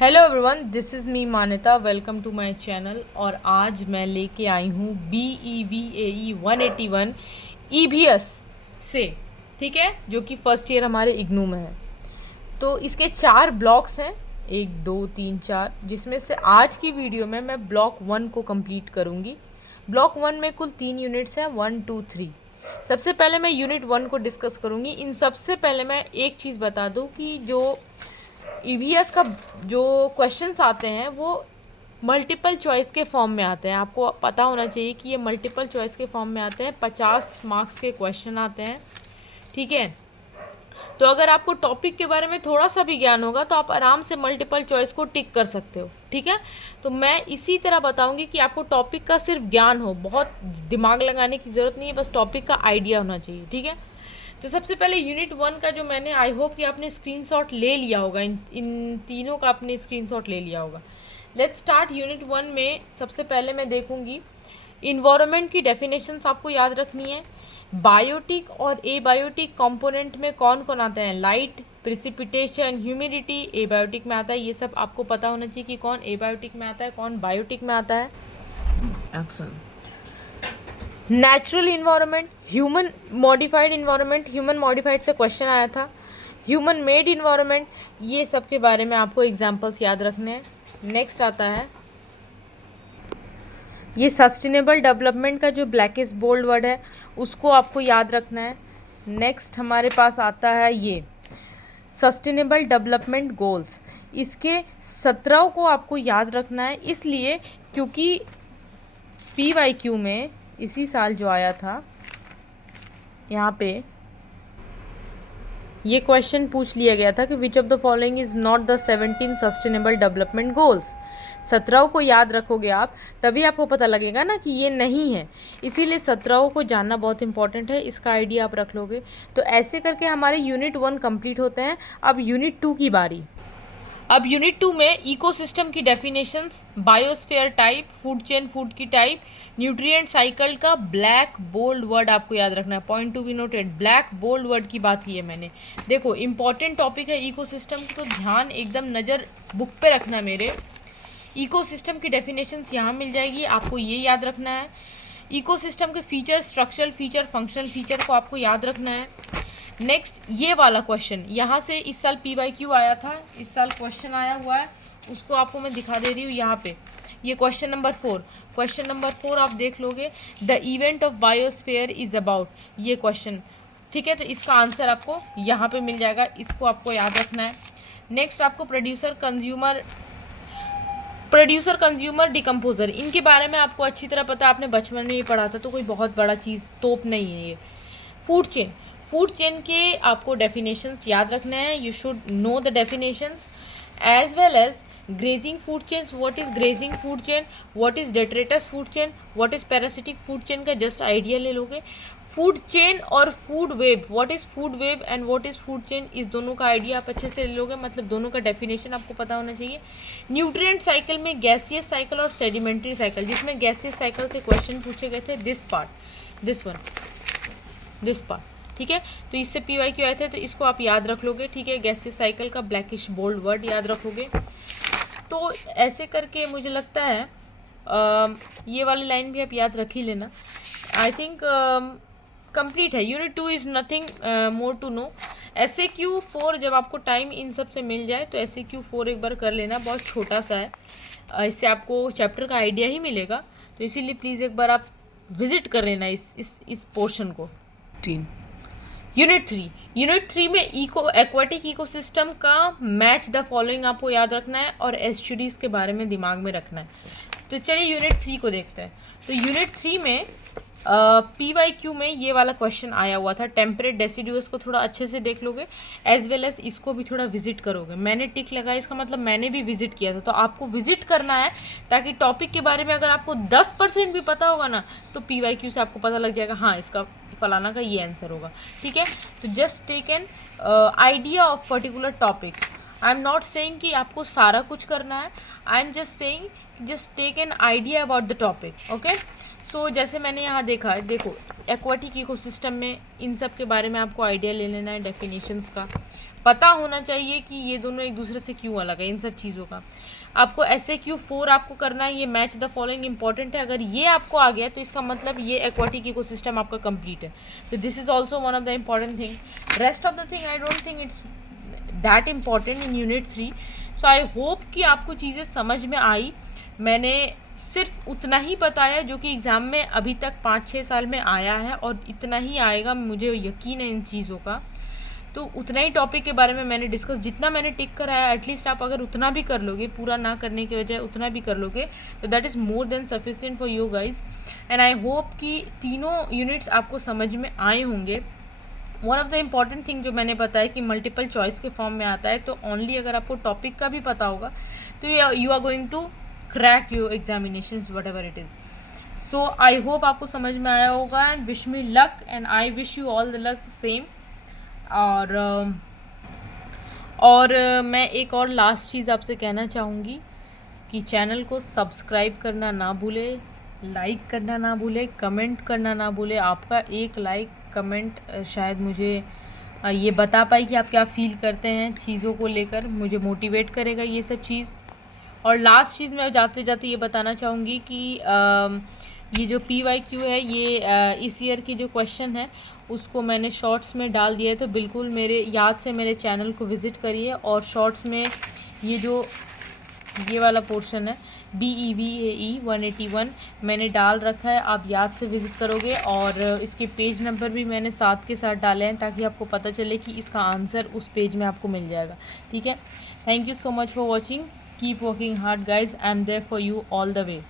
Hello everyone, this is me Manyata. Welcome to my channel. और आज मैं लेके आई हूँ BEVAE 181 EVS से, ठीक है, जो कि फ़र्स्ट ईयर हमारे इग्नू में है। तो इसके 4 ब्लॉक्स हैं, 1 2 3 4, जिसमें से आज की वीडियो में मैं ब्लॉक 1 को कंप्लीट करूँगी। ब्लॉक 1 में कुल 3 यूनिट्स हैं, 1 2 3। सबसे पहले मैं यूनिट 1 को डिस्कस करूँगी। इन सबसे पहले मैं एक चीज़ बता दूँ कि जो EVS का जो क्वेश्चंस आते हैं वो मल्टीपल चॉइस के फॉर्म में आते हैं। आपको पता होना चाहिए कि ये मल्टीपल चॉइस के फॉर्म में आते हैं। 50 मार्क्स के क्वेश्चन आते हैं, ठीक है। तो अगर आपको टॉपिक के बारे में थोड़ा सा भी ज्ञान होगा तो आप आराम से मल्टीपल चॉइस को टिक कर सकते हो, ठीक है। तो मैं इसी तरह बताऊंगी कि आपको टॉपिक का सिर्फ ज्ञान हो, बहुत दिमाग लगाने की ज़रूरत नहीं है, बस टॉपिक का आइडिया होना चाहिए, ठीक है। तो सबसे पहले यूनिट 1 का जो मैंने, आई होप कि आपने स्क्रीनशॉट ले लिया होगा, इन तीनों का आपने स्क्रीनशॉट ले लिया होगा। लेट्स स्टार्ट यूनिट 1 में। सबसे पहले मैं देखूंगी इन्वायरमेंट की डेफिनेशंस आपको याद रखनी है। बायोटिक और एबायोटिक कंपोनेंट में कौन कौन आते हैं? लाइट, प्रिसिपिटेशन, ह्यूमिडिटी एबायोटिक में आता है। ये सब आपको पता होना चाहिए कि कौन एबायोटिक में आता है, कौन बायोटिक में आता है। Action. Natural environment, human modified environment, human modified से क्वेश्चन आया था। ह्यूमन मेड इन्वायरमेंट, ये सब के बारे में आपको एग्जांपल्स याद रखने हैं। नेक्स्ट आता है ये सस्टेनेबल डेवलपमेंट का जो ब्लैकिश बोल्ड वर्ड है उसको आपको याद रखना है। नेक्स्ट हमारे पास आता है ये सस्टेनेबल डेवलपमेंट गोल्स। इसके 17 को आपको याद रखना है, इसलिए क्योंकि PYQ में इसी साल जो आया था यहाँ पे ये क्वेश्चन पूछ लिया गया था कि which of the following is not the 17 sustainable development goals. 17 को याद रखोगे आप, तभी आपको पता लगेगा ना कि ये नहीं है, इसीलिए 17 को जानना बहुत इंपॉर्टेंट है। इसका आइडिया आप रख लोगे तो ऐसे करके हमारे यूनिट 1 कंप्लीट होते हैं। अब यूनिट 2 की बारी। अब यूनिट 2 में इकोसिस्टम की definitions, biosphere type, food chain food की टाइप, न्यूट्रिएंट साइकिल का ब्लैक बोल्ड वर्ड आपको याद रखना है। Point to be noted, black bold word की बात की है मैंने। देखो इंपॉर्टेंट टॉपिक है इकोसिस्टम की, तो ध्यान एकदम नज़र बुक पे रखना मेरे। इकोसिस्टम की डेफिनेशंस यहाँ मिल जाएगी, आपको ये याद रखना है। इकोसिस्टम के feature, structural feature, functional feature को आपको याद रखना है। नेक्स्ट ये वाला क्वेश्चन यहाँ से इस साल PYQ आया था, इस साल क्वेश्चन आया हुआ है, उसको आपको मैं दिखा दे रही हूँ यहाँ पे। ये क्वेश्चन नंबर 4, क्वेश्चन नंबर 4 आप देख लोगे, the event of biosphere is about, ये क्वेश्चन, ठीक है। तो इसका आंसर आपको यहाँ पे मिल जाएगा, इसको आपको याद रखना है। नेक्स्ट आपको प्रोड्यूसर कंज्यूमर डिकम्पोजर, इनके बारे में आपको अच्छी तरह पता है, आपने बचपन में ही पढ़ा था, तो कोई बहुत बड़ा चीज़ तोप नहीं है ये। फूड चेन के आपको डेफिनेशंस याद रखने हैं, you should know the definitions as well as grazing food chains, what is grazing food chain, what is detritus food chain, what is parasitic food chain का जस्ट आइडिया ले लोगे। Food chain और food web, what is food web and what is food chain, इस दोनों का idea आप अच्छे से ले लोगे, मतलब दोनों का डेफिनेशन आपको पता होना चाहिए। न्यूट्रिएंट साइकिल में गैसियस साइकिल और सेडिमेंट्री साइकिल, जिसमें गैसियस साइकिल से क्वेश्चन पूछे गए थे, दिस पार्ट, ठीक है। तो इससे PYQ आए थे, तो इसको आप याद रख लोगे, ठीक है। गैसियस साइकिल का ब्लैकिश बोल्ड वर्ड याद रखोगे। तो ऐसे करके मुझे लगता है ये वाली लाइन भी आप याद रख ही लेना। आई थिंक कंप्लीट है। Unit 2 is nothing more to know. SAQ 4 जब आपको टाइम इन सब से मिल जाए तो SAQ 4 एक बार कर लेना, बहुत छोटा सा है, इससे आपको चैप्टर का आइडिया ही मिलेगा, तो इसीलिए प्लीज़ एक बार आप विजिट कर लेना इस पोर्शन को। यूनिट 3 में एक्वाटिक इकोसिस्टम का मैच द फॉलोइंग आपको याद रखना है और एस्चुरीज के बारे में दिमाग में रखना है। तो चलिए यूनिट 3 को देखते हैं। तो यूनिट 3 में PYQ में ये वाला क्वेश्चन आया हुआ था, टेम्परेट डेसिडुअस को थोड़ा अच्छे से देख लोगे, एज वेल एज इसको भी थोड़ा विजिट करोगे। मैंने टिक लगाया, इसका मतलब मैंने भी विजिट किया था, तो आपको विजिट करना है, ताकि टॉपिक के बारे में अगर आपको 10% भी पता होगा ना, तो PYQ से आपको पता लग जाएगा, हाँ इसका फलाना का ये आंसर होगा, ठीक है। तो just take an idea of particular topic. I am not saying कि आपको सारा कुछ करना है, I am just saying just take an idea about the topic, okay. So जैसे मैंने यहाँ देखा है, देखो एक्वाटिक इकोसिस्टम में इन सब के बारे में आपको आइडिया ले लेना है, डेफिनेशंस का। पता होना चाहिए कि ये दोनों एक दूसरे से क्यों अलग है, इन सब चीज़ों का। आपको SAQ 4 आपको करना है, ये मैच द फॉलोइंग इंपॉर्टेंट है। अगर ये आपको आ गया तो इसका मतलब ये एक्वाटिक इकोसिस्टम आपका कंप्लीट है। तो this is also one of the important thing. Rest of the thing I don't think it's that important in unit 3। So I hope कि आपको चीज़ें समझ में आई। मैंने सिर्फ उतना ही बताया जो कि एग्ज़ाम में अभी तक 5-6 साल में आया है, और इतना ही आएगा, मुझे यकीन है इन चीज़ों का। तो उतना ही टॉपिक के बारे में मैंने डिस्कस, जितना मैंने टिक कराया एटलीस्ट आप अगर उतना भी कर लोगे, पूरा ना करने के बजाय उतना भी कर लोगे, तो that is more than sufficient for you guys. And I hope कि तीनों यूनिट्स आपको समझ में आए होंगे। One of the important thing जो मैंने बताया कि मल्टीपल चॉइस के फॉर्म में आता है, तो ओनली अगर आपको टॉपिक का भी पता होगा तो you are going to crack your examination whatever it is. So I hope आपको समझ में आया होगा, and wish me luck, and I wish you all the luck same. और मैं एक और लास्ट चीज़ आपसे कहना चाहूँगी कि चैनल को सब्सक्राइब करना ना भूले, लाइक करना ना भूले, कमेंट करना ना भूले। आपका एक लाइक कमेंट शायद मुझे ये बता पाए कि आप क्या फील करते हैं चीज़ों को लेकर, मुझे मोटिवेट करेगा ये सब चीज़। और लास्ट चीज़ मैं जाते जाते ये बताना चाहूँगी कि ये जो PYQ है, ये इस ईयर की जो क्वेश्चन है उसको मैंने शॉर्ट्स में डाल दिया है, तो बिल्कुल मेरे याद से मेरे चैनल को विज़िट करिए। और शॉर्ट्स में ये वाला पोर्शन है BEVAE 181 मैंने डाल रखा है, आप याद से विज़िट करोगे। और इसके पेज नंबर भी मैंने साथ के साथ डाले हैं ताकि आपको पता चले कि इसका आंसर उस पेज में आपको मिल जाएगा। ठीक है, thank you so much for watching, keep working hard guys, I am there for you all the way.